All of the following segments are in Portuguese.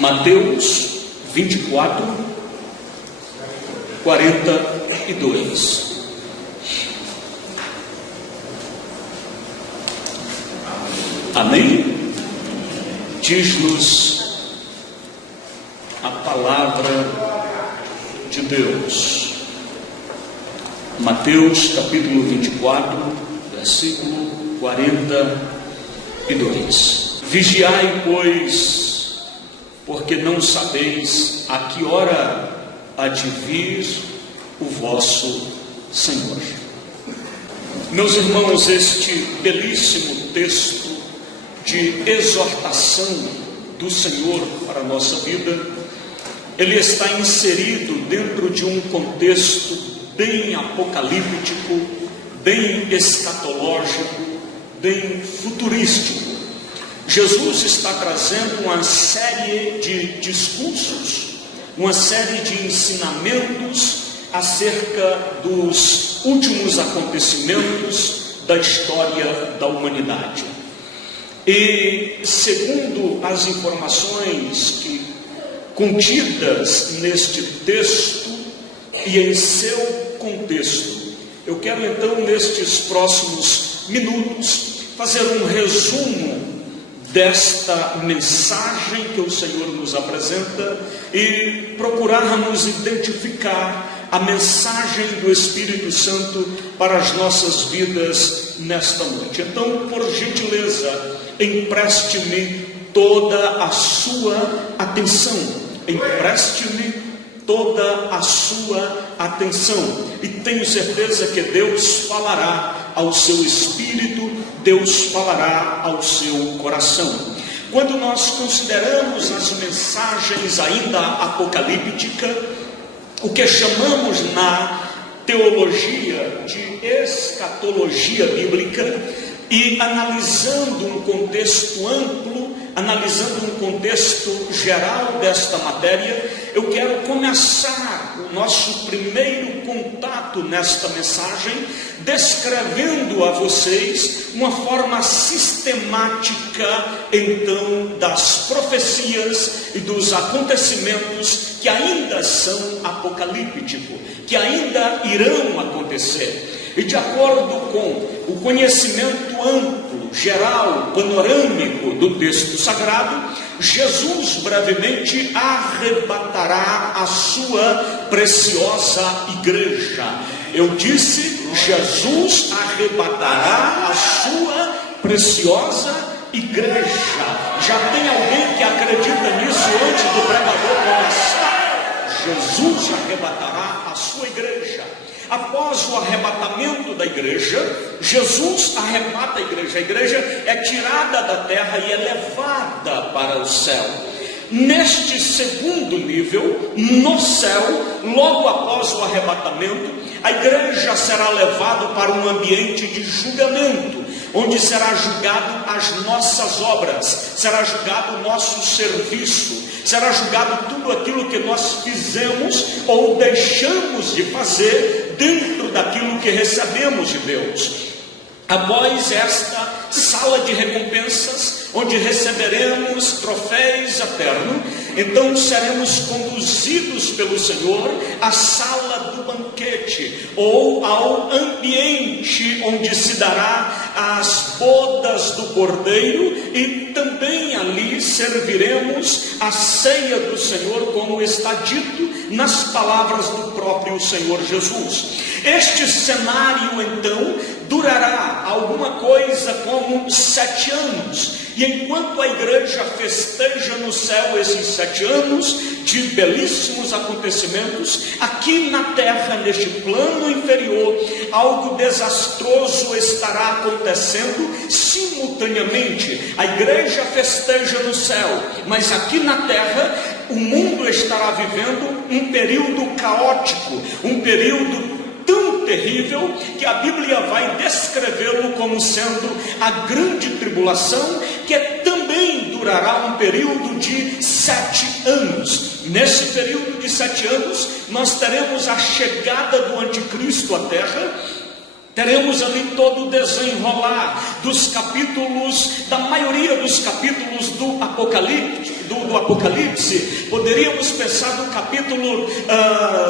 Mateus 24, 42. Amém? Diz-nos a palavra de Deus. Mateus capítulo 24, versículo 42. Vigiai, pois, porque não sabeis a que hora há de vir o vosso Senhor. Meus irmãos, este belíssimo texto de exortação do Senhor para a nossa vida, ele está inserido dentro de um contexto bem apocalíptico, bem escatológico, bem futurístico. Jesus está trazendo uma série de discursos, uma série de ensinamentos acerca dos últimos acontecimentos da história da humanidade. E segundo as informações contidas neste texto e em seu contexto, eu quero então nestes próximos minutos fazer um resumo desta mensagem que o Senhor nos apresenta e procurarmos identificar a mensagem do Espírito Santo para as nossas vidas nesta noite. Então, por gentileza, empreste-me toda a sua atenção. Empreste-me toda a sua atenção. E tenho certeza que Deus falará ao seu espírito, Deus falará ao seu coração. Quando nós consideramos as mensagens ainda apocalípticas, o que chamamos na teologia de escatologia bíblica, e analisando um contexto amplo, analisando um contexto geral desta matéria, eu quero começar o nosso primeiro contato nesta mensagem, descrevendo a vocês uma forma sistemática, então, das profecias e dos acontecimentos que ainda são apocalípticos, que ainda irão acontecer. E de acordo com o conhecimento amplo, geral, panorâmico do texto sagrado, Jesus brevemente arrebatará a sua preciosa igreja. Eu disse, Jesus arrebatará a sua preciosa igreja. Já tem alguém que acredita nisso antes do pregador começar? Jesus arrebatará a sua igreja. Após o arrebatamento da igreja, Jesus arrebata a igreja é tirada da terra e é levada para o céu. Neste segundo nível, no céu, logo após o arrebatamento, a igreja será levada para um ambiente de julgamento, onde será julgado as nossas obras, será julgado o nosso serviço, será julgado tudo aquilo que nós fizemos ou deixamos de fazer dentro daquilo que recebemos de Deus. Após esta sala de recompensas, onde receberemos troféus eternos, então seremos conduzidos pelo Senhor à sala do banquete, ou ao ambiente onde se dará as bodas do Cordeiro, e também ali serviremos a ceia do Senhor, como está dito nas palavras do próprio Senhor Jesus. Este cenário então durará alguma coisa como 7 anos, e enquanto a igreja festeja no céu esses 7 anos de belíssimos acontecimentos, aqui na terra, neste plano inferior, algo desastroso estará acontecendo simultaneamente. A igreja festeja no céu, mas aqui na terra o mundo estará vivendo um período caótico, um período tão terrível que a Bíblia vai descrevê-lo como sendo a grande tribulação, que também durará um período de 7 anos. Nesse período de 7 anos, nós teremos a chegada do anticristo à terra, Teremos ali todo o desenrolar dos capítulos, da maioria dos capítulos do Apocalipse. Poderíamos pensar no capítulo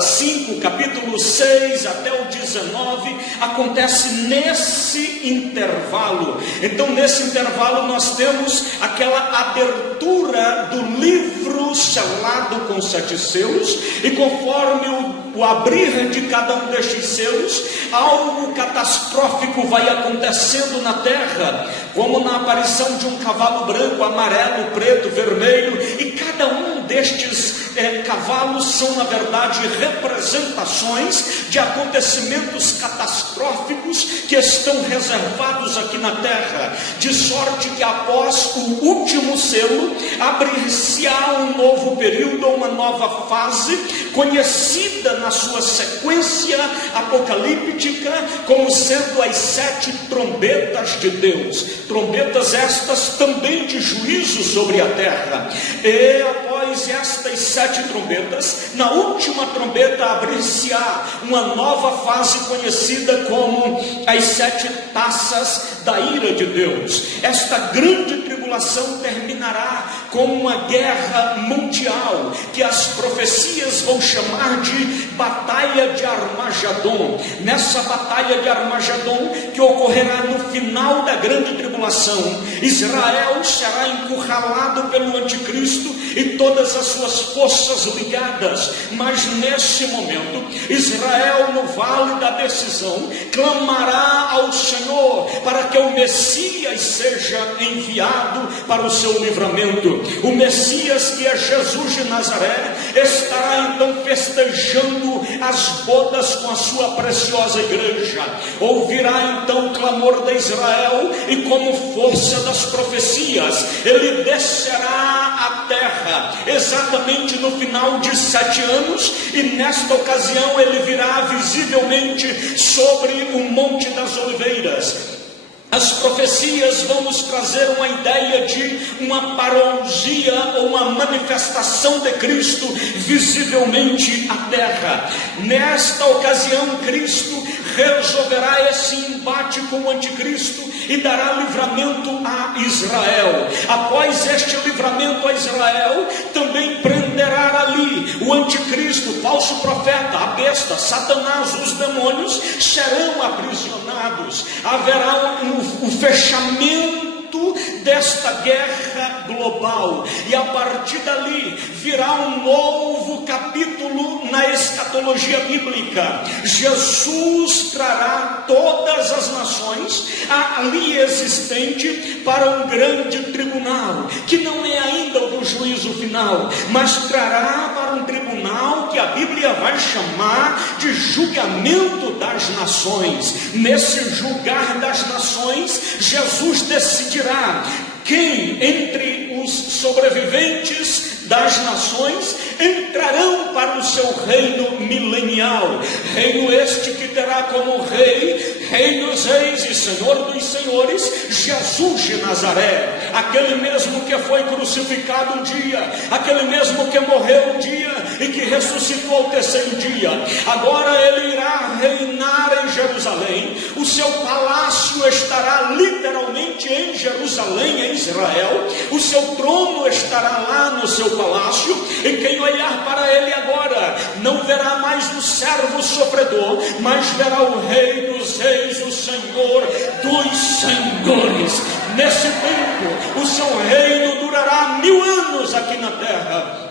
5, capítulo 6 até o 19, acontece nesse intervalo. Então, nesse intervalo, nós temos aquela abertura do livro selado com 7 selos, e conforme o abrir de cada um destes selos, algo catastrófico vai acontecendo na terra, como na aparição de um cavalo branco, amarelo, preto, vermelho, e cada um destes cavalos são, na verdade, representações de acontecimentos catastróficos que estão reservados aqui na terra, de sorte que após o último selo, abrir-se-á um novo período, uma nova fase, conhecida na sua sequência apocalíptica como sendo as 7 trombetas de Deus, trombetas estas também de juízo sobre a terra. E após estas 7 trombetas, na última trombeta abrir-se-á uma nova fase conhecida como as 7 taças da ira de Deus. Esta grande tribulação terminará com uma guerra mundial, que as profecias vão chamar de Batalha de Armagedon. Nessa Batalha de Armagedon, que ocorrerá no final da grande tribulação, Israel será encurralado pelo anticristo e todas as suas forças ligadas. Mas nesse momento, Israel, no vale da decisão, clamará ao Senhor para que o Messias seja enviado para o seu livramento. O Messias, que é Jesus de Nazaré, estará então festejando as bodas com a sua preciosa igreja. Ouvirá então o clamor de Israel, e como força das profecias, ele descerá à terra exatamente no final de 7 anos, e nesta ocasião ele virá visivelmente sobre o Monte das Oliveiras. As profecias vão nos trazer uma ideia de uma parousia ou uma manifestação de Cristo visivelmente à terra. Nesta ocasião, Cristo resolverá esse embate com o anticristo e dará livramento a Israel. Após este livramento a Israel, também prenderá ali o anticristo, o falso profeta, a besta, Satanás, os demônios serão aprisionados. Haverá o fechamento desta guerra global, e a partir dali virá um novo capítulo na escatologia bíblica. Jesus trará todas as nações ali existente para um grande tribunal, que não é ainda o do juízo final, mas trará para um tribunal que a Bíblia vai chamar de julgamento das nações. Nesse julgar das nações, Jesus decidirá quem entre os sobreviventes das nações entrarão para o seu reino milenial, reino este que terá como rei dos reis e senhor dos senhores, Jesus de Nazaré, aquele mesmo que foi crucificado um dia, aquele mesmo que morreu um dia e que ressuscitou ao 3º dia. Agora ele irá reinar em Jerusalém. O seu palácio estará literalmente em Jerusalém, em Israel. O seu trono estará lá no seu palácio, e quem olhar para ele agora não verá mais o servo sofredor, mas verá o Rei dos reis, o Senhor dos senhores. Nesse tempo, o seu reino durará 1000 anos aqui na terra.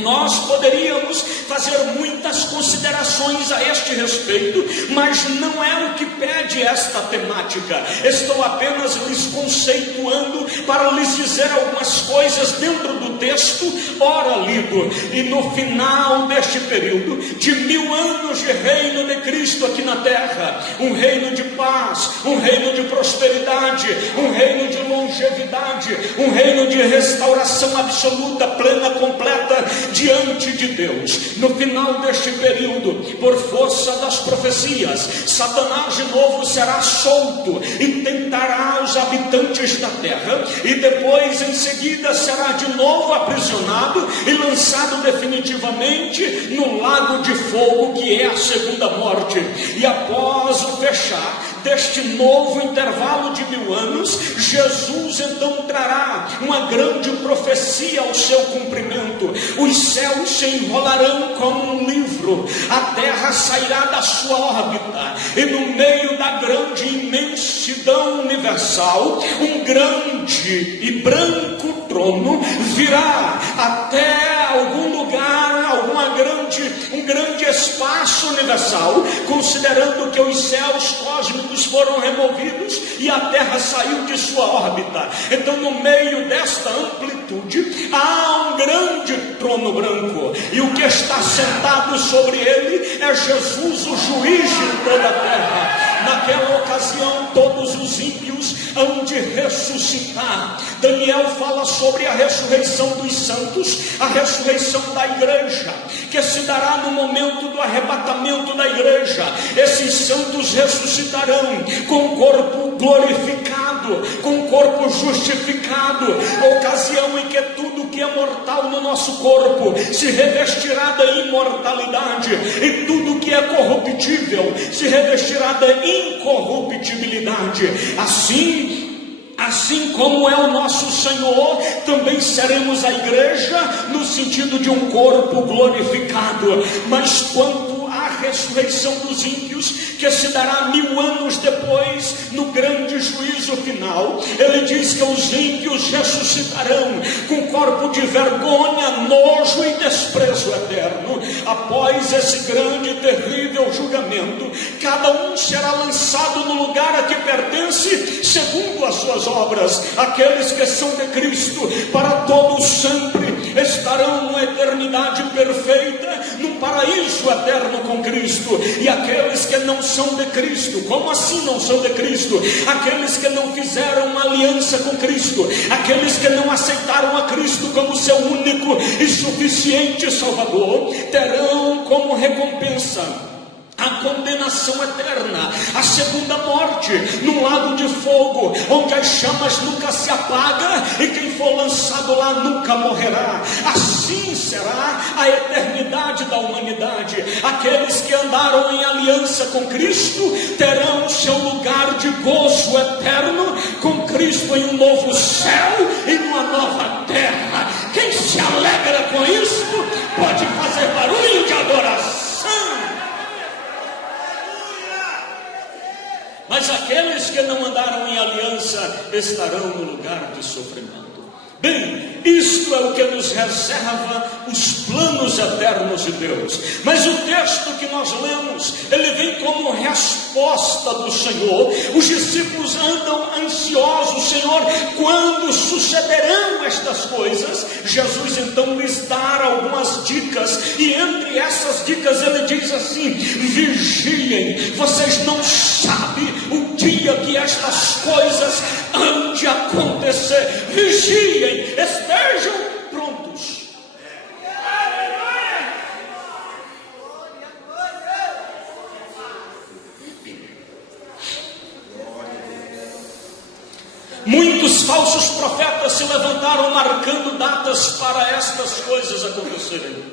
Nós poderíamos fazer muitas considerações a este respeito, mas não é o que pede esta temática. Estou apenas lhes conceituando para lhes dizer algumas coisas dentro do texto ora lido. E no final deste período de 1000 anos de reino de Cristo aqui na terra, um reino de paz, um reino de prosperidade, um reino de longevidade, um reino de restauração absoluta, plena, completa diante de Deus. No final deste período, por força das profecias, Satanás de novo será solto e tentará os habitantes da terra, e depois em seguida será de novo novo aprisionado e lançado definitivamente no lago de fogo, que é a segunda morte. E após o fechar deste novo intervalo de 1000 anos, Jesus então trará uma grande profecia ao seu cumprimento. Os céus se enrolarão como um livro, a terra sairá da sua órbita, e no meio da grande imensidão universal, um grande e branco trono virá até algum lugar, um grande espaço universal, considerando que os céus cósmicos foram removidos e a terra saiu de sua órbita. Então, no meio desta amplitude, há um grande trono branco, e o que está sentado sobre ele é Jesus, o juiz de toda a terra. Naquela ocasião, todos os ímpios hão de ressuscitar. Daniel fala sobre a ressurreição dos santos, a ressurreição da igreja, que se dará no momento do arrebatamento da igreja. Esses santos ressuscitarão com corpo glorificado, com corpo justificado, ocasião em que tudo que é mortal no nosso corpo se revestirá da imortalidade, e tudo que é corruptível se revestirá da incorruptibilidade. Assim como é o nosso Senhor, também seremos a igreja no sentido de um corpo glorificado. Mas quanto à ressurreição dos ímpios, que se dará 1000 anos depois, no grande juízo final, ele diz que os ímpios ressuscitarão com corpo de vergonha, nojo e desprezo eterno. Após esse grande e terrível julgamento, cada um será lançado no lugar a que pertence, segundo as suas obras. Aqueles que são de Cristo, para todo sempre estarão numa eternidade perfeita, num paraíso eterno com Cristo. E aqueles que não são de Cristo, como assim não são de Cristo? Aqueles que não fizeram uma aliança com Cristo, aqueles que não aceitaram a Cristo como seu único e suficiente Salvador, terão como recompensa a condenação eterna, a segunda morte, num lago de fogo, onde as chamas nunca se apagam e quem for lançado lá nunca morrerá. Assim será a eternidade da humanidade. Aqueles que andaram em aliança com Cristo terão seu lugar de gozo eterno com Cristo em um novo céu e numa nova terra. Quem se alegra com isso pode fazer barulho de adoração. Mas aqueles que não andaram em aliança estarão no lugar de sofrimento. Bem, isto é o que nos reserva os planos eternos de Deus. Mas o texto que nós lemos, ele vem como resposta do Senhor. Os discípulos andam ansiosos: Senhor, quando sucederão estas coisas? Jesus então lhes dá algumas dicas, e entre essas dicas ele diz assim: vigiem, vocês não sabem o dia que estas coisas hão de acontecer. Vigiem, estejam prontos. Muitos falsos profetas se levantaram marcando datas para estas coisas acontecerem.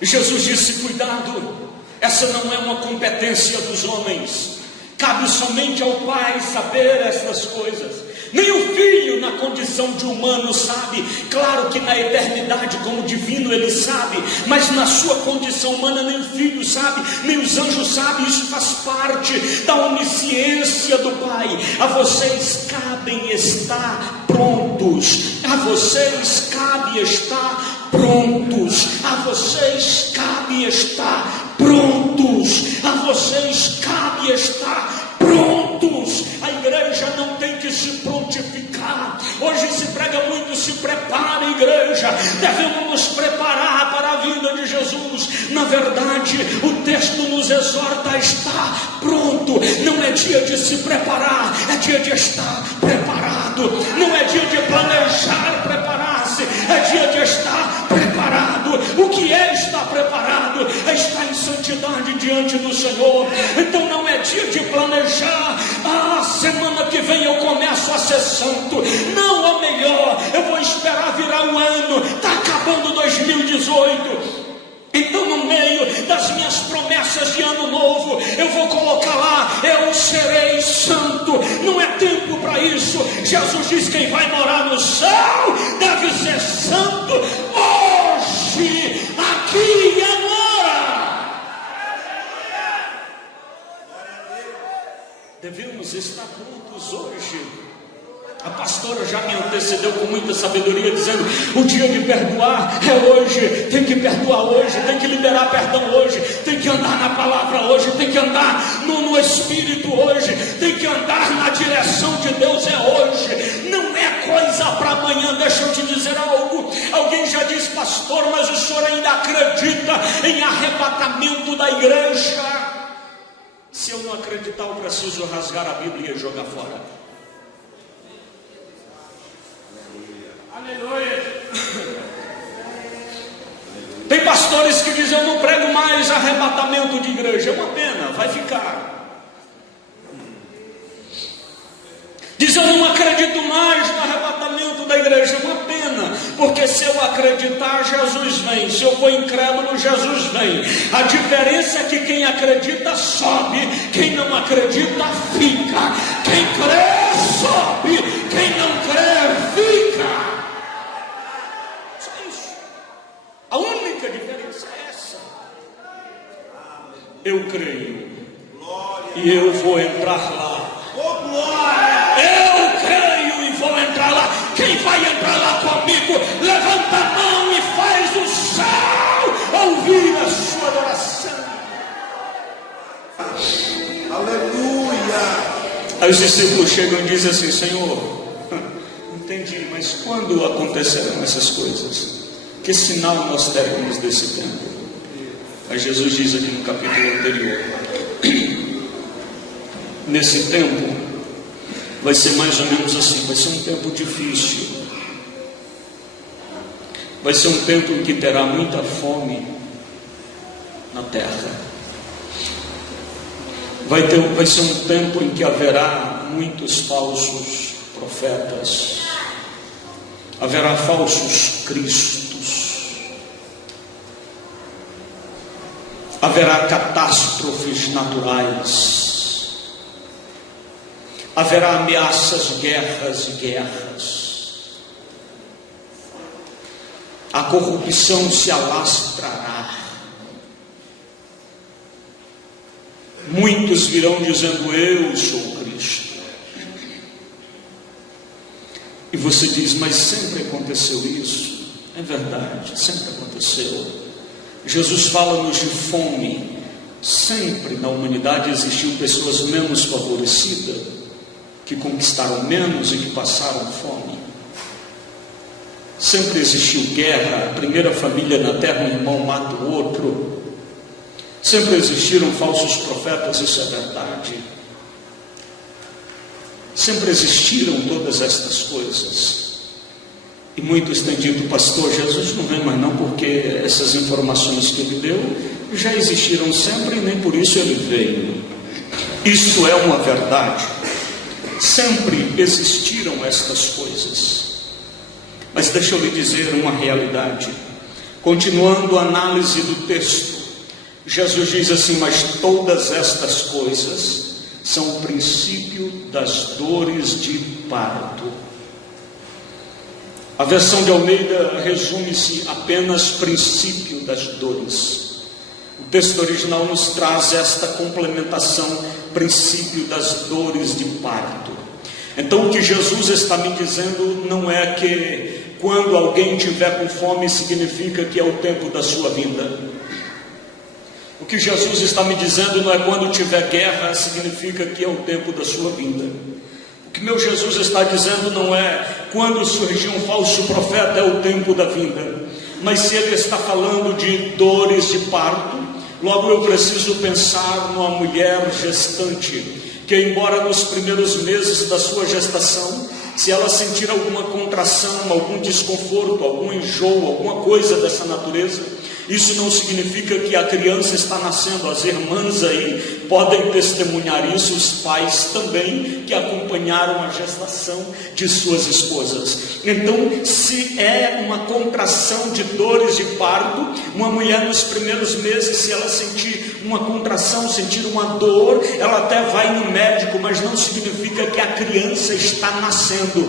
E Jesus disse: cuidado, essa não é uma competência dos homens, cabe somente ao Pai saber estas coisas. Nem o Filho, na condição de humano, sabe. Claro que na eternidade, como divino, ele sabe, mas na sua condição humana, nem o Filho sabe, nem os anjos sabem. Isso faz parte da onisciência do Pai. A vocês cabem estar prontos. A vocês cabe estar prontos. A vocês cabe estar prontos. A vocês cabe estar prontos. A igreja não tem que se prontificar. Hoje se prega muito: se prepare, igreja. Devemos nos preparar para a vinda de Jesus. Na verdade, o texto nos exorta a estar pronto. Não é dia de se preparar, é dia de estar preparado. Não é dia de planejar preparar-se, é dia de estar preparado. O que é estar preparado? É estar em santidade diante do Senhor. Então não é dia de planejar: semana que vem eu começo a ser santo. Não, homem melhor, eu vou esperar virar o ano, está acabando 2018. Então, no meio das minhas promessas de ano novo, eu vou colocar lá: eu serei santo. Não é tempo para isso. Jesus diz: quem vai morar no céu deve ser santo hoje, aqui e agora. Devemos estar prontos hoje. A pastora já me antecedeu com muita sabedoria, dizendo: o dia de perdoar é hoje. Tem que perdoar hoje, tem que liberar perdão hoje, tem que andar na palavra hoje, tem que andar no Espírito hoje, tem que andar na direção de Deus é hoje. Não é coisa para amanhã. Deixa eu te dizer algo. Alguém já disse: pastor, mas o senhor ainda acredita em arrebatamento da igreja? Se eu não acreditar, eu preciso rasgar a Bíblia e jogar fora. Aleluia. Tem pastores que dizem: eu não prego mais arrebatamento de igreja. É uma pena, vai ficar. Diz: eu não acredito mais no arrebatamento da igreja. É uma pena, porque se eu acreditar, Jesus vem. Se eu for incrédulo, Jesus vem. A diferença é que quem acredita sobe, quem não acredita fica. Quem crê sobe, quem não crê fica. A única diferença é essa. Eu creio e eu vou entrar lá. Eu creio e vou entrar lá. Quem vai entrar lá comigo, levanta a mão e faz o céu ouvir a sua adoração. Aleluia. Aí os discípulos chegam e dizem assim: Senhor, entendi, mas quando acontecerão essas coisas? Que sinal nós teremos desse tempo? Aí Jesus diz aqui no capítulo anterior: nesse tempo vai ser mais ou menos assim. Vai ser um tempo difícil. Vai ser um tempo em que terá muita fome na terra. Vai ser um tempo em que haverá muitos falsos profetas. Haverá falsos cristos. Haverá catástrofes naturais, haverá ameaças, guerras e guerras, a corrupção se alastrará, muitos virão dizendo: eu sou Cristo. E você diz: mas sempre aconteceu isso? É verdade, sempre aconteceu. Jesus fala-nos de fome. Sempre na humanidade existiu pessoas menos favorecidas, que conquistaram menos e que passaram fome. Sempre existiu guerra. A primeira família na terra, um irmão mata o outro. Sempre existiram falsos profetas, isso é verdade. Sempre existiram todas estas coisas. E muitos têm dito: pastor, Jesus não vem mais não, porque essas informações que ele deu já existiram sempre e nem por isso ele veio. Isso é uma verdade. Sempre existiram estas coisas. Mas deixa eu lhe dizer uma realidade. Continuando a análise do texto, Jesus diz assim: mas todas estas coisas são o princípio das dores de parto. A versão de Almeida resume-se apenas princípio das dores. O texto original nos traz esta complementação: princípio das dores de parto. Então o que Jesus está me dizendo não é que quando alguém tiver com fome significa que é o tempo da sua vinda. O que Jesus está me dizendo não é quando tiver guerra significa que é o tempo da sua vinda. O que meu Jesus está dizendo não é quando surgir um falso profeta é o tempo da vinda. Mas se ele está falando de dores de parto, logo eu preciso pensar numa mulher gestante, que embora nos primeiros meses da sua gestação, se ela sentir alguma contração, algum desconforto, algum enjoo, alguma coisa dessa natureza, isso não significa que a criança está nascendo. As irmãs aí podem testemunhar isso os pais também, que acompanharam a gestação de suas esposas. Então, se é uma contração de dores de parto, uma mulher nos primeiros meses, se ela sentir uma contração, sentir uma dor, ela até vai no médico, mas não significa que a criança está nascendo.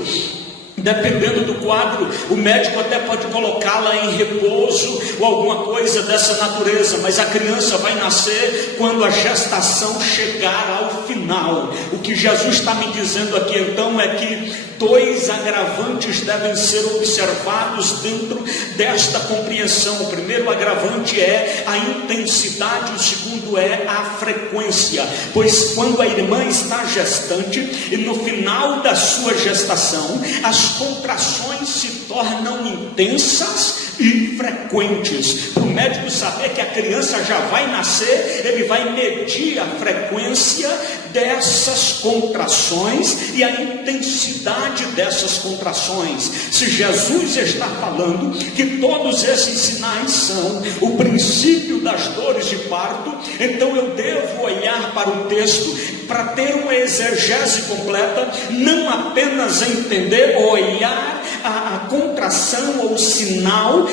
Dependendo do quadro, o médico até pode colocá-la em repouso ou alguma coisa dessa natureza, mas a criança vai nascer quando a gestação chegar ao final. O que Jesus está me dizendo aqui então é que 2 agravantes devem ser observados dentro desta compreensão. O primeiro agravante é a intensidade, o segundo é a frequência, pois quando a irmã está gestante e no final da sua gestação, as contrações se tornam intensas e frequentes. Para o médico saber que a criança já vai nascer, ele vai medir a frequência dessas contrações e a intensidade dessas contrações. Se Jesus está falando que todos esses sinais são o princípio das dores de parto, então eu devo olhar para o texto para ter uma exegese completa, não apenas entender ou olhar a contração ou o sinal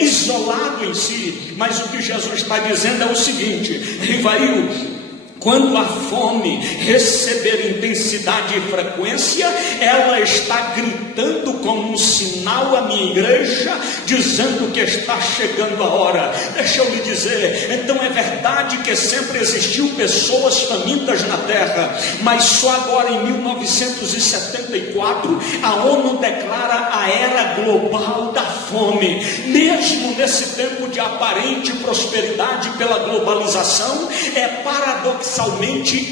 isolado em si, mas o que Jesus está dizendo é o seguinte: Rivail, quando a fome receber intensidade e frequência, ela está gritando como um sinal à minha igreja, dizendo que está chegando a hora. Deixa eu lhe dizer, então é verdade que sempre existiu pessoas famintas na terra, mas só agora em 1974 a ONU declara a era global da fome. Mesmo nesse tempo de aparente prosperidade pela globalização, é paradoxalmente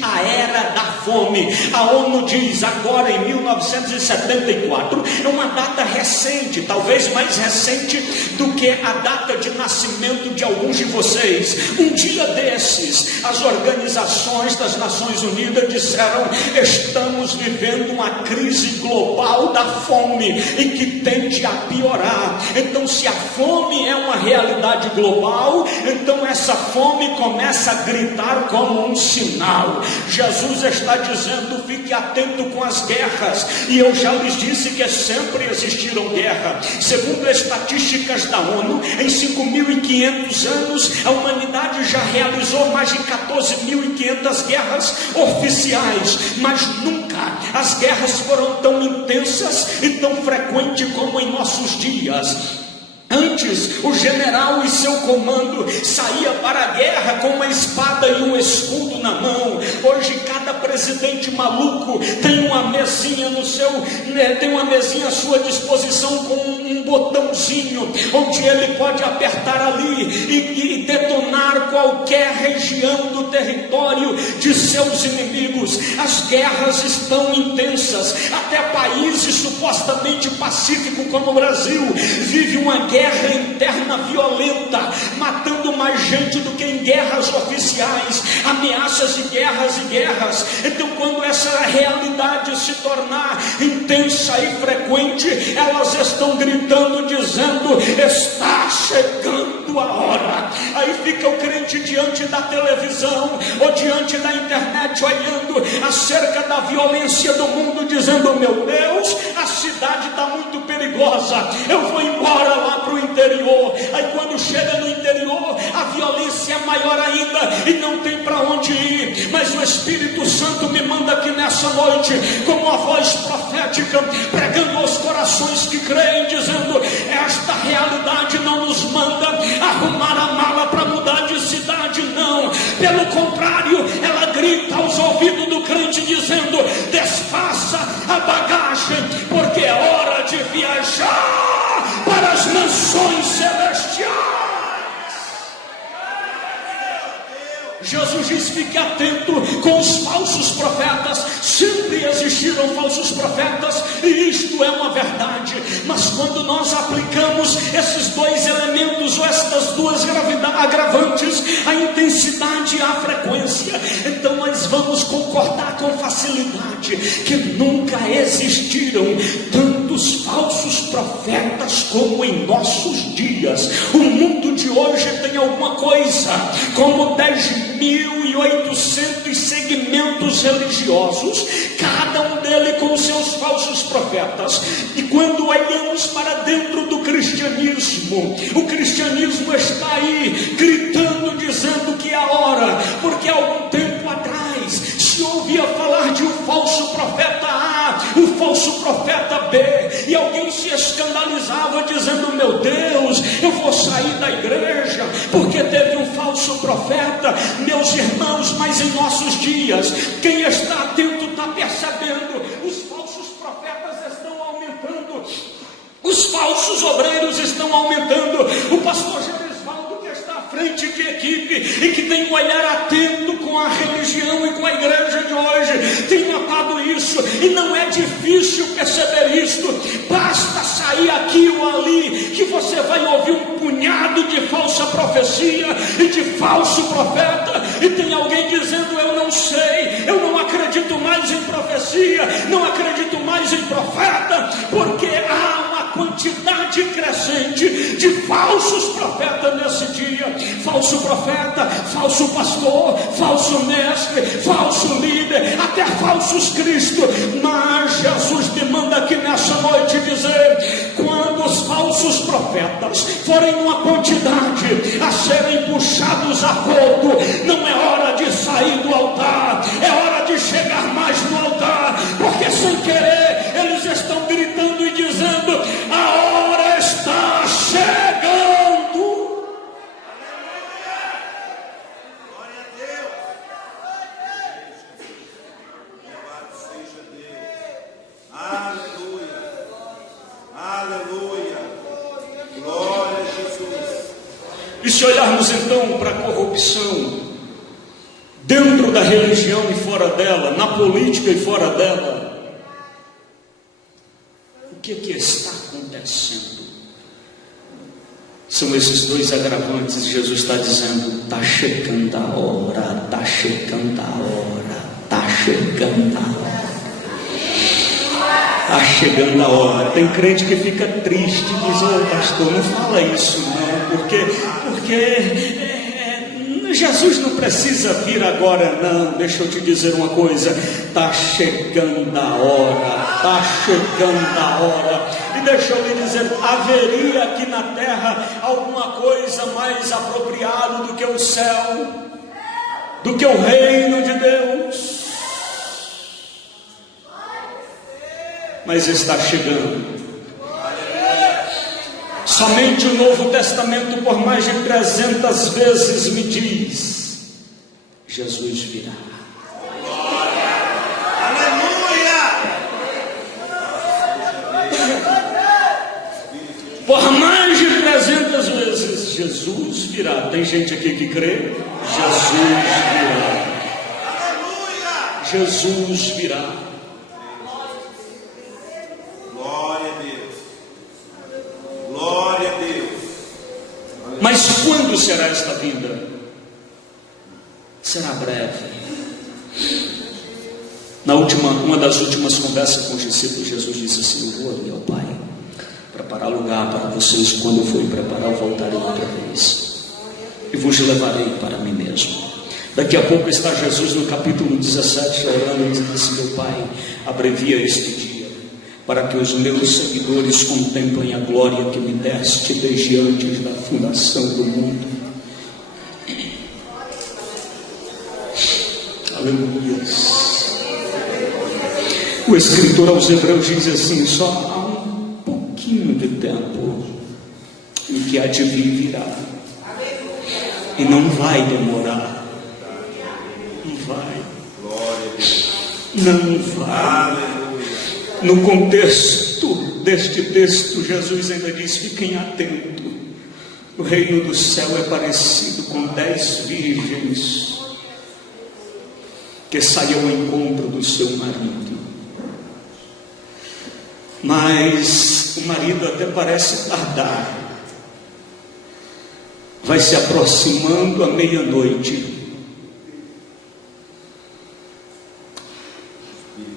a era da fome. A ONU diz agora em 1974, é uma data recente, talvez mais recente do que a data de nascimento de alguns de vocês. Um dia desses, as organizações das Nações Unidas disseram: estamos vivendo uma crise global da fome e que tende a piorar. Então, se a fome é uma realidade global, então essa fome começa a gritar como um sinal. Jesus está dizendo: fique atento com as guerras, e eu já lhes disse que sempre existiram guerras. Segundo estatísticas da ONU, em 5.500 anos a humanidade já realizou mais de 14.500 guerras oficiais, mas nunca as guerras foram tão intensas e tão frequentes como em nossos dias. Antes, o general e seu comando saía para a guerra com uma espada e um escudo na mão. Hoje, cada presidente maluco tem uma mesinha tem uma mesinha à sua disposição com um botãozinho, onde ele pode apertar ali e detonar qualquer região do território de seus inimigos. As guerras estão intensas. Até países supostamente pacíficos como o Brasil vive uma guerra interna violenta, matando mais gente do que em guerras oficiais, ameaças de guerras e guerras. Então, quando essa realidade se tornar intensa e frequente, elas estão gritando, dizendo: está chegando a hora. Aí fica o crente diante da televisão ou diante da internet, olhando acerca da violência do mundo, dizendo: meu Deus, a cidade está muito perigosa, eu vou embora lá para o interior. Aí quando chega no interior, a violência é maior ainda e não tem para onde ir. Mas o Espírito Santo me manda aqui nessa noite, com uma voz profética, pregando aos corações que creem, dizendo: esta realidade não nos manda arrumar a mala para mudar de cidade, não. Pelo contrário, ela grita aos ouvidos do crente, dizendo: desfaça a bagagem, porque é hora de viajar para as nações celestiais. Jesus diz: fique atento com os falsos profetas. Sempre existiram falsos profetas, e isto é uma verdade. Mas quando nós aplicamos esses dois elementos, ou estas duas agravantes, a intensidade e a frequência, então nós vamos concordar com facilidade que nunca existiram tantos falsos profetas como em nossos dias. O mundo de hoje tem alguma coisa como 10.800 segmentos religiosos, cada um deles com seus falsos profetas. E quando olhamos para dentro do cristianismo, o cristianismo está aí gritando, dizendo que é a hora, porque há algum tempo atrás se ouvia falar de um falso profeta A, um falso profeta B, e alguém se escandalizava dizendo: meu Deus, eu vou sair da igreja porque teve um falso profeta. Meus irmãos, mas em nossos dias, quem está atento está percebendo, os falsos profetas estão aumentando, os falsos obreiros estão aumentando. O pastor Gerisvaldo, que está à frente de equipe e que tem um olhar atento com a religião e com a igreja de hoje, tem notado isso, e não é difícil perceber isto. Basta sair aqui ou ali que você vai ouvir um punhado de falsa profecia e de falso profeta, e tem alguém dizendo: eu não sei, eu não acredito mais em profecia, não acredito mais em profeta, porque há uma quantidade crescente de falsos profetas nesse dia. Falso profeta, falso pastor, falso mestre, falso líder, até falsos Cristo. Mas Jesus me manda aqui nessa noite dizer: quando os falsos profetas forem uma quantidade a serem puxados a rodo, não é hora de sair do altar, é hora de chegar mais no altar, porque sem querer eles estão gritando e dizendo: a hora está chegando. Glória a Deus. Louvado seja Deus. Aleluia. Aleluia. Glória a Jesus. E se olharmos então para a corrupção dentro da religião e fora dela, na política e fora dela, o que está acontecendo? São esses dois agravantes. Jesus está dizendo: está chegando a hora, está chegando a hora, está chegando a hora, está chegando a hora. Tem crente que fica triste e diz: ô pastor, não fala isso não, porque Jesus não precisa vir agora não. Deixa eu te dizer uma coisa: está chegando a hora, está chegando a hora. E deixa eu lhe dizer, haveria aqui na terra alguma coisa mais apropriada do que o céu, do que o reino de Deus? Mas está chegando. Somente o Novo Testamento, por mais de 300 vezes, me diz: Jesus virá. Por mais de 300 vezes, Jesus virá. Tem gente aqui que crê? Jesus virá. Jesus virá. Glória a Deus. Glória a Deus. Mas quando será esta vinda? Será breve. Uma das últimas conversas com os discípulos, Jesus disse assim: eu vou ali ao Pai preparar lugar para vocês. Quando eu for preparar, eu voltarei outra vez e vos levarei para mim mesmo. Daqui a pouco está Jesus no capítulo 17 orando e dizendo assim: meu Pai, abrevia este dia, para que os meus seguidores contemplem a glória que me deste desde antes da fundação do mundo. Aleluia. O escritor aos Hebreus diz assim: só há um pouquinho de tempo em que há de vir virá, e não vai demorar. Não vai. Não vai. No contexto deste texto, Jesus ainda diz: fiquem atentos. O reino do céu é parecido com 10 virgens que saem ao encontro do seu marido. Mas o marido até parece tardar. Vai se aproximando à meia-noite.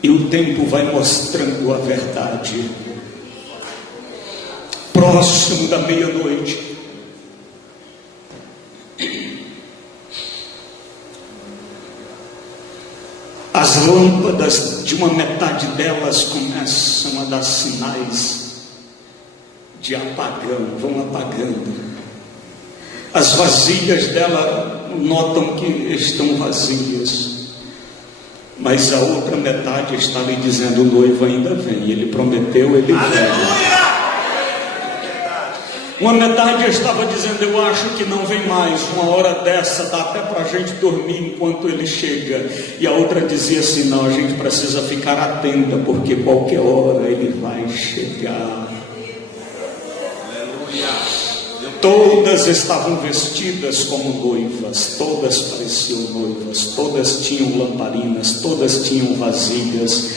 E o tempo vai mostrando a verdade. próximo da meia-noite, as lâmpadas de uma metade delas começam a dar sinais de apagão, vão apagando. As vasilhas dela notam que estão vazias, mas a outra metade está lhe dizendo: o noivo ainda vem, ele prometeu, ele vem. Uma metade estava dizendo: eu acho que não vem mais, uma hora dessa dá até para a gente dormir enquanto ele chega. E a outra dizia assim: não, a gente precisa ficar atenta, porque qualquer hora ele vai chegar. Todas estavam vestidas como noivas, todas pareciam noivas, todas tinham lamparinas, todas tinham vasilhas,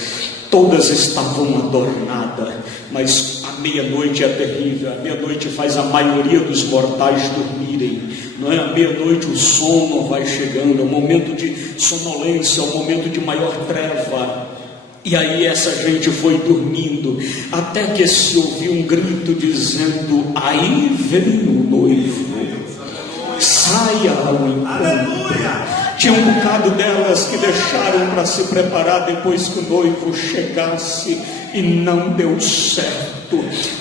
todas estavam adornadas. Mas a meia-noite é terrível, a meia-noite faz a maioria dos mortais dormirem. Não é? A meia-noite o sono vai chegando, é um momento de sonolência, é um momento de maior treva. E aí essa gente foi dormindo, até que se ouviu um grito dizendo: aí vem o noivo, saia ao encontro. Tinha um bocado delas que deixaram para se preparar depois que o noivo chegasse, e não deu certo.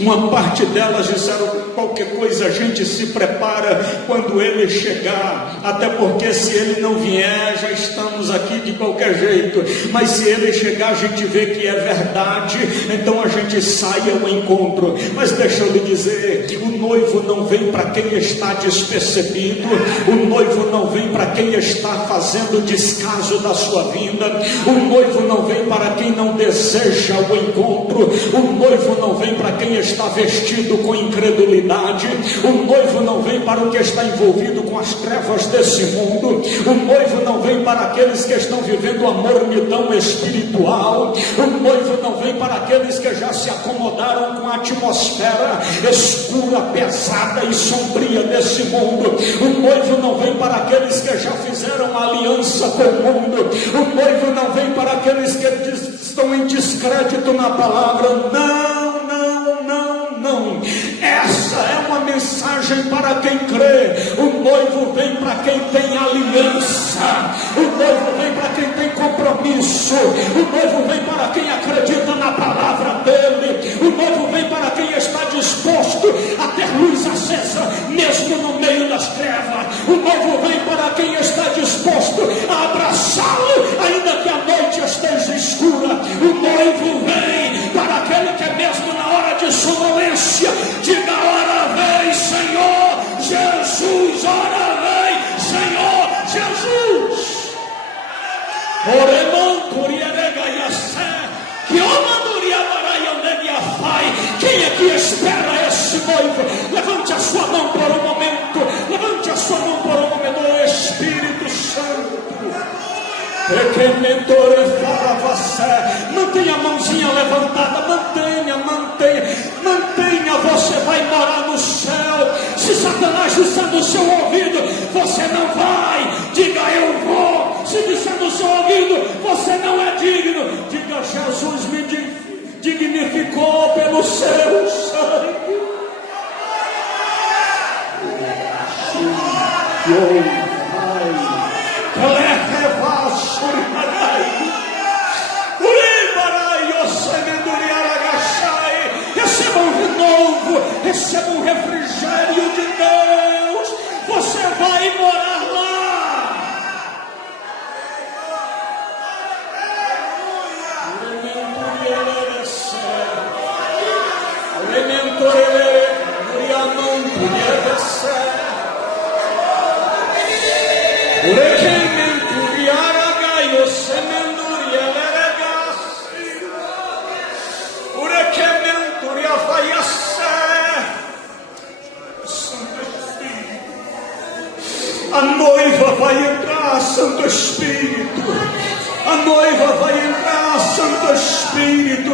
Uma parte delas disseram: qualquer coisa a gente se prepara quando ele chegar, até porque se ele não vier, já estamos aqui de qualquer jeito, mas se ele chegar a gente vê que é verdade, então a gente sai ao encontro. Mas deixa eu lhe dizer, o noivo não vem para quem está despercebido, o noivo não vem para quem está fazendo descaso da sua vinda, o noivo não vem para quem não deseja o encontro, o noivo não vem para quem está vestido com incredulidade, o noivo não vem para o que está envolvido com as trevas desse mundo, o noivo não vem para aqueles que estão vivendo a mornidão espiritual, o noivo não vem para aqueles que já se acomodaram com a atmosfera escura, pesada e sombria desse mundo, o noivo não vem para aqueles que já fizeram aliança com o mundo, o noivo não vem para aqueles que estão em descrédito na palavra. Não, essa é uma mensagem para quem crê. O noivo vem para quem tem aliança, o noivo vem para quem tem compromisso, o noivo vem para quem acredita na palavra dele, o noivo vem para quem está disposto a ter luz acesa mesmo no meio das trevas, o noivo vem para quem está disposto a abraçá-lo ainda que a noite esteja escura, o noivo vem para aquele que é mesmo na hora de sonolência, diga: hora vem, Senhor Jesus, hora vem, Senhor Jesus. Quem é que espera esse noivo? Levante a sua mão por um momento, levante a sua mão por um momento. O Espírito Santo, mantenha a mãozinha levantada, mantenha, você vai morar no céu. Se Satanás disser no seu ouvido: você não vai, diga: eu vou. Se disser no seu ouvido: você não é digno, diga: Jesus me dignificou pelo seu sangue. Receba um renovo, receba um refrigério de Deus. Você vai morar lá. A noiva vai entrar, Santo Espírito. A noiva vai entrar, Santo Espírito.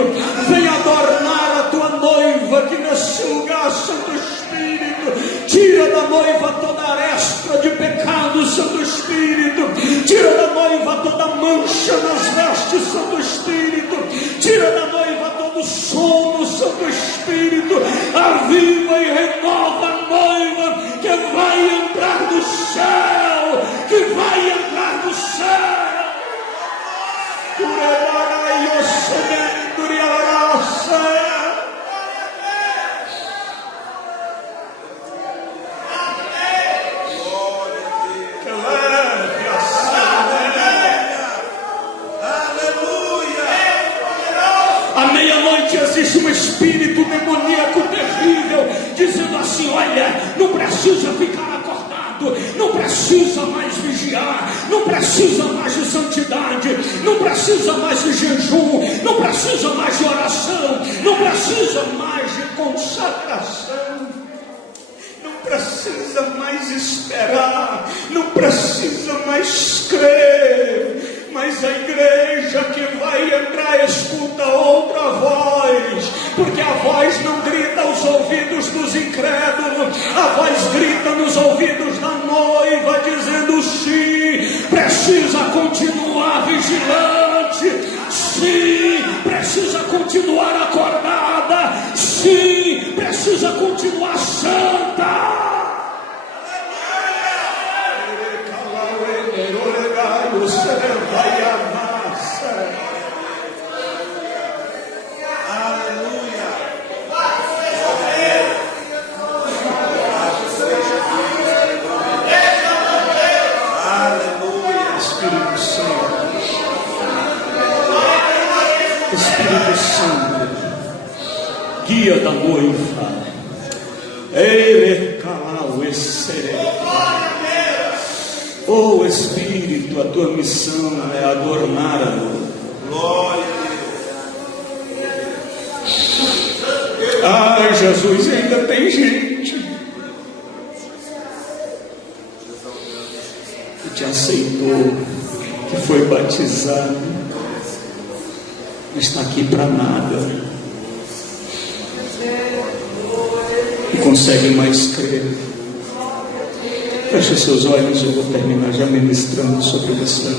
Vem adornar a tua noiva aqui nesse lugar, Santo Espírito. Tira da noiva toda aresta de pecado, Santo Espírito. Tira da noiva toda mancha nas vestes, Santo Espírito. Tira da noiva todo sono, Santo Espírito. Aviva renova a noiva que vai entrar do céu, que vai entrar do céu. À meia-noite existe um espírito demoníaco terrível, dizendo assim: olha, não precisa ficar acordado, não precisa mais vigiar, não precisa mais de santidade, não precisa mais de jejum, não precisa mais de oração, não precisa mais de consagração, não precisa mais esperar, não precisa mais crer. Mas a igreja que vai entrar escuta outra voz, porque a voz não grita aos ouvidos dos incrédulos, a voz grita nos ouvidos da noiva, dizendo: sim, precisa continuar vigilante, sim, precisa continuar acordada, sim, precisa continuar santa. Espírito Santo, guia da noiva. Oh Espírito, a tua missão é adornar a noiva. Glória a Deus. Ah, Jesus, ainda tem gente que te aceitou, que foi batizado, mas está aqui para nada, não consegue mais crer. Feche seus olhos, eu vou terminar já ministrando sobre você.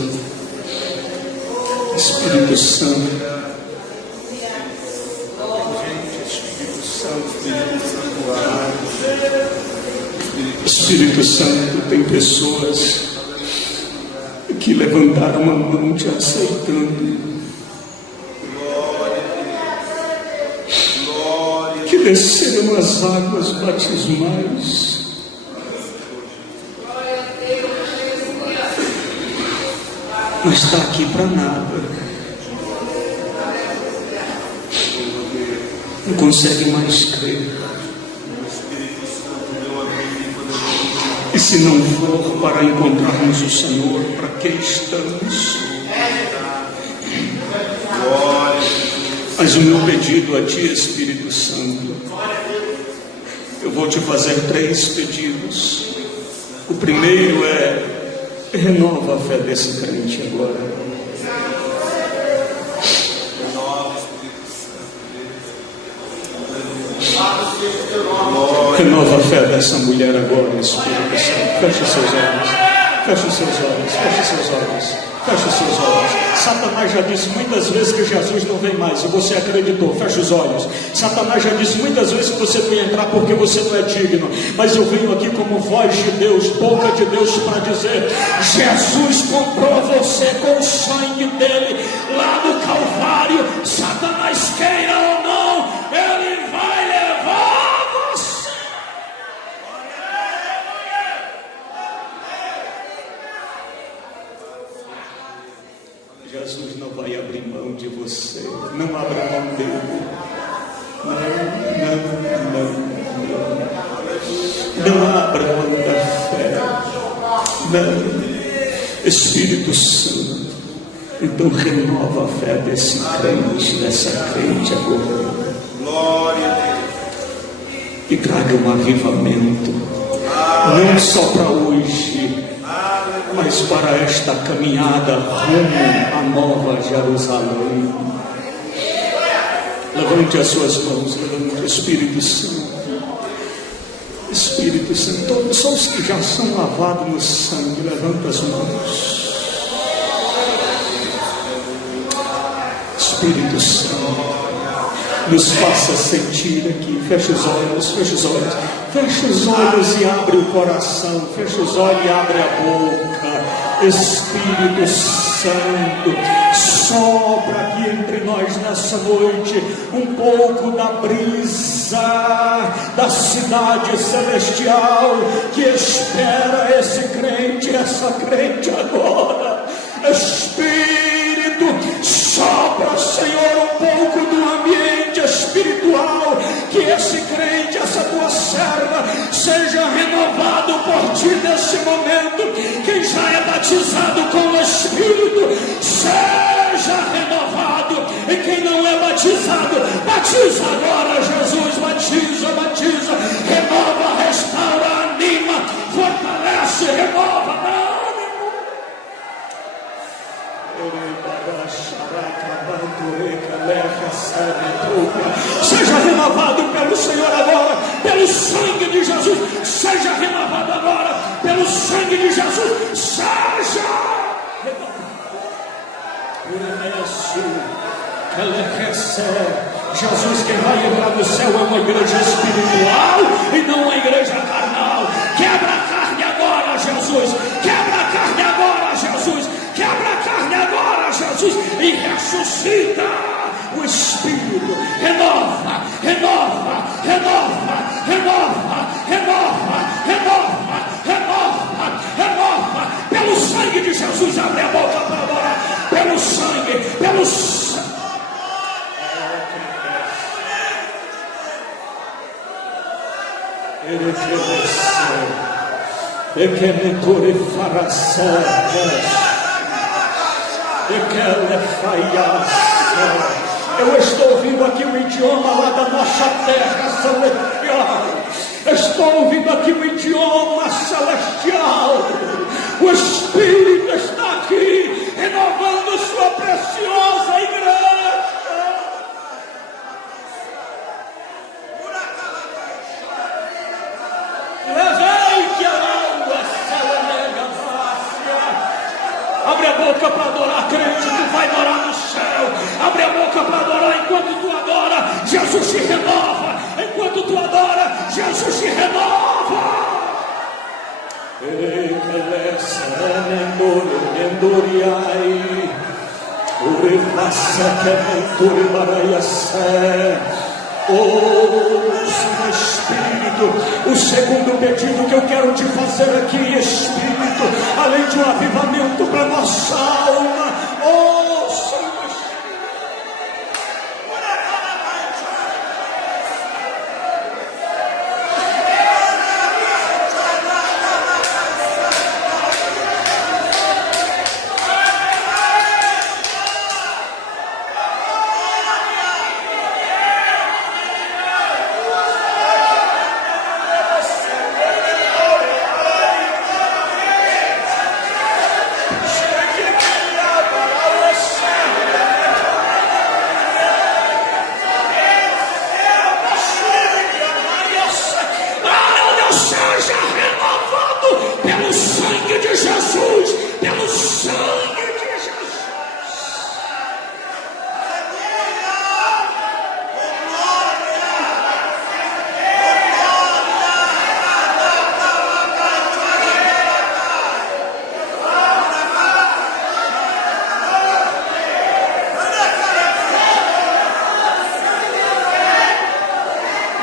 Espírito Santo, Espírito Santo, tem pessoas que levantaram a mão te aceitando, que desceram as águas batismais, mas está aqui para nada, não consegue mais crer. E se não for para encontrarmos o Senhor, para que estamos? Mas o meu pedido a ti, Espírito Santo, eu vou te fazer 3 pedidos. O primeiro é: renova a fé desse crente agora. Renova a fé dessa mulher agora, Espírito Santo. Feche seus olhos, feche seus olhos, feche seus olhos, feche seus olhos. Satanás já disse muitas vezes que Jesus não vem mais, e você acreditou. Feche os olhos. Satanás já disse muitas vezes que você não ia entrar porque você não é digno, mas eu venho aqui como voz de Deus, boca de Deus, para dizer: Jesus comprou você com o sangue dele lá no Calvário. Satanás queira ou não, ele vai levar você. Jesus não vai abrir mão de você. Não abra mão dele. Não abra mão da fé. Não. Espírito Santo, então renova a fé desse crente, dessa crente agora. Glória a Deus. E traga um avivamento, não só para hoje, mas para esta caminhada rumo à Nova Jerusalém. Levante as suas mãos, levante o Espírito Santo. Espírito Santo, todos só os que já são lavados no sangue, levanta as mãos. Espírito Santo, Nos faça sentir aqui. Feche os olhos, feche os olhos. Feche os olhos e abre o coração. Feche os olhos e abre a boca. Espírito Santo, sopra aqui entre nós nessa noite um pouco da brisa da cidade celestial que espera esse crente, essa crente agora. Espírito, sopra, Senhor, um pouco do ambiente espiritual, que esse crente, essa tua serva, seja renovado por ti nesse momento. Quem já é batizado com o Espírito, seja renovado, e quem não é batizado, batiza agora, Jesus, batiza, batiza, renova, restaura, anima, fortalece, renova, seja renovado pelo Senhor agora, pelo sangue de Jesus. Seja renovado agora, pelo sangue de Jesus. Seja renovado. Jesus, quem vai entrar no céu é uma igreja espiritual e não uma igreja carnal. Quebra a carne agora, Jesus. Quebra a carne agora, Jesus. Quebra a carne agora, Jesus, e ressuscita o Espírito. Renova, renova, renova, renova, renova, renova, renova, renova. Pelo sangue de Jesus, abre a boca para adorar. Pelo sangue, pelo sangue. Ele e que me tore fará eu estou ouvindo aqui o idioma lá da nossa terra celestial. Estou ouvindo aqui o idioma celestial. O Espírito está aqui renovando sua preciosa igreja. Abre a boca para adorar, crente, tu vai morar no céu. Abre a boca para adorar. Enquanto tu adora, Jesus te renova. Enquanto tu adora, Jesus te renova. Oh, Senhor Espírito, o segundo pedido que eu quero te fazer aqui, Espírito, além de um avivamento para nossa alma, oh, Senhor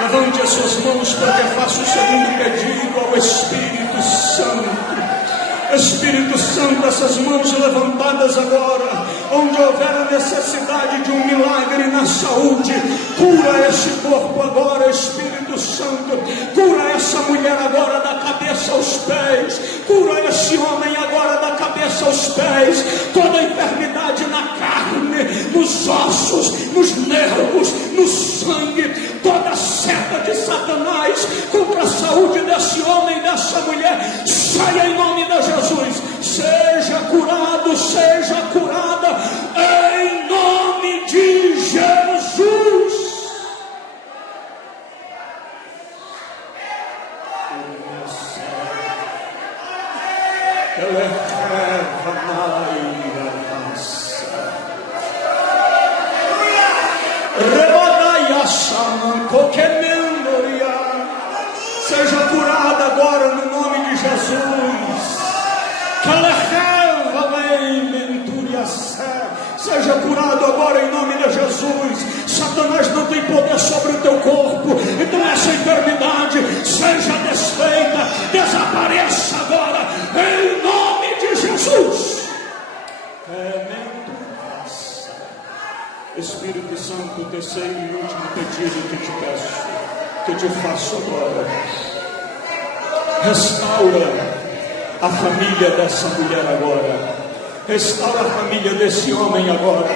Levante as suas mãos para que faça o segundo pedido ao Espírito Santo. Espírito Santo, essas mãos levantadas agora, onde houver a necessidade de um milagre na saúde, cura esse corpo agora, Espírito Santo, cura essa mulher agora da cabeça aos pés, cura esse homem agora da cabeça aos pés, toda enfermidade na carne, nos ossos, nos nervos, no sangue, toda seta de Satanás contra a saúde desse homem e dessa mulher, saia em nome de Jesus. Seja curado, seja curada em nome de Jesus. Rebadai curada agora no nome de Jesus. Seja curado agora em nome de Jesus. Satanás não tem poder sobre o teu corpo. Então essa enfermidade seja desfeita, desapareça agora em nome de Jesus. Espírito Santo, terceiro e último pedido que te peço, que te faço agora: restaura a família dessa mulher agora. Restaura a família desse homem agora.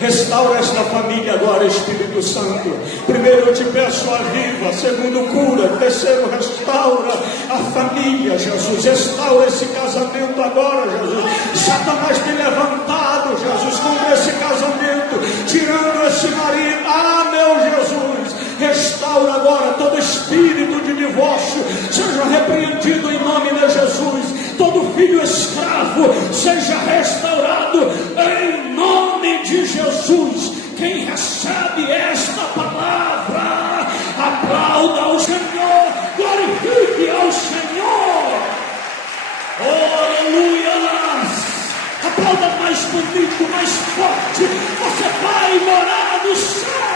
Restaura esta família agora, Espírito Santo. Primeiro eu te peço, aviva. Segundo, cura. Terceiro, restaura a família, Jesus. Restaura esse casamento agora, Jesus. Satanás tem levantado, Jesus, contra esse casamento, tirando esse marido. Meu Jesus, restaura agora todo espírito de divórcio. Seja repreendido em nome de Jesus. Todo filho escravo seja restaurado em nome de Jesus. Quem recebe esta palavra, aplauda ao Senhor, glorifique ao Senhor. Aleluia! Aplauda mais bonito, mais forte. Você vai morar no céu.